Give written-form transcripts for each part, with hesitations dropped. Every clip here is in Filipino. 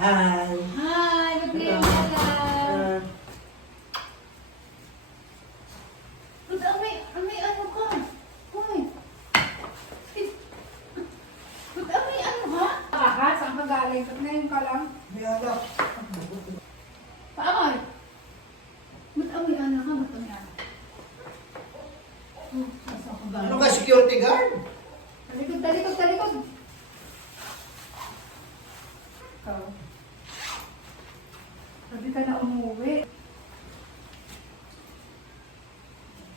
Hi. Hi, magmerienda. Ba't may ano ka? Hoy. Ba't may ano ha? Baka, saan ka galing? Ba't ngayon ka lang? May anak. Paamay? Ba't may ano ka? Ba't may ano? Saan ka galing? Ano ka, security guard? Talikod, talikod, talikod. Ikaw. Sabi ka na umuwi.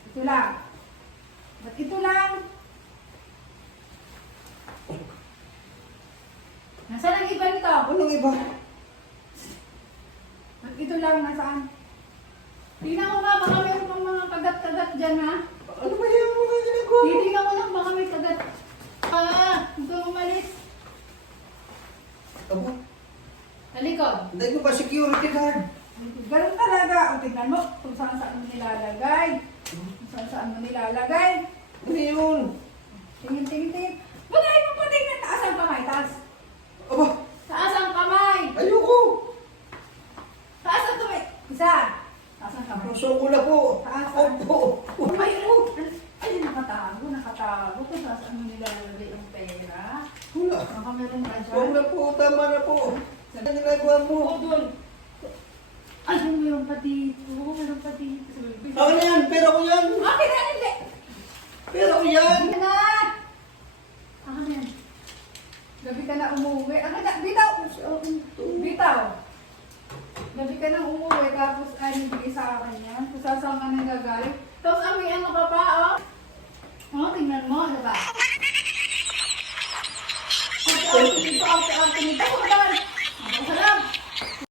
Ito lang. Ba't ito lang? Nasaan ang iba nito? Anong iba? Ba't ito lang? Nasaan? Tingnan ko nga, baka mayroon pang mga kagat-kagat dyan ha. Ano ba yung mga ginagawa mo? Titingnan ko lang, baka may kagat. Ito umalis. Aba, Talikod. hindi mo ba security guard? Ganun talaga. O, tignan mo kung saan mo nilalagay. Kung saan mo nilalagay. Ano yun? Tingin, tingin, tingin. Bagay mo pa tingnan. Taas ang kamay. Taas. Aba, Taas ang kamay. ayoko. Taas ang kamay. Isa. Taas ang kamay. Puso ko na po. Taas. Opo. Kamay mo. Ay, nakatago. Nakatago. Kung saan mo nilalagay ang pera. Wala. Baka meron ka Huwag dyan. na po, tama na po. Ano ginagawa mo? Oo, doon. Ay, meron pa dito. Meron pa dito. Akin na yan, pera ko yan. Akin na, hindi. Pera ko yan. Akin na. Akin na. Gabi ka na umuwi. Ano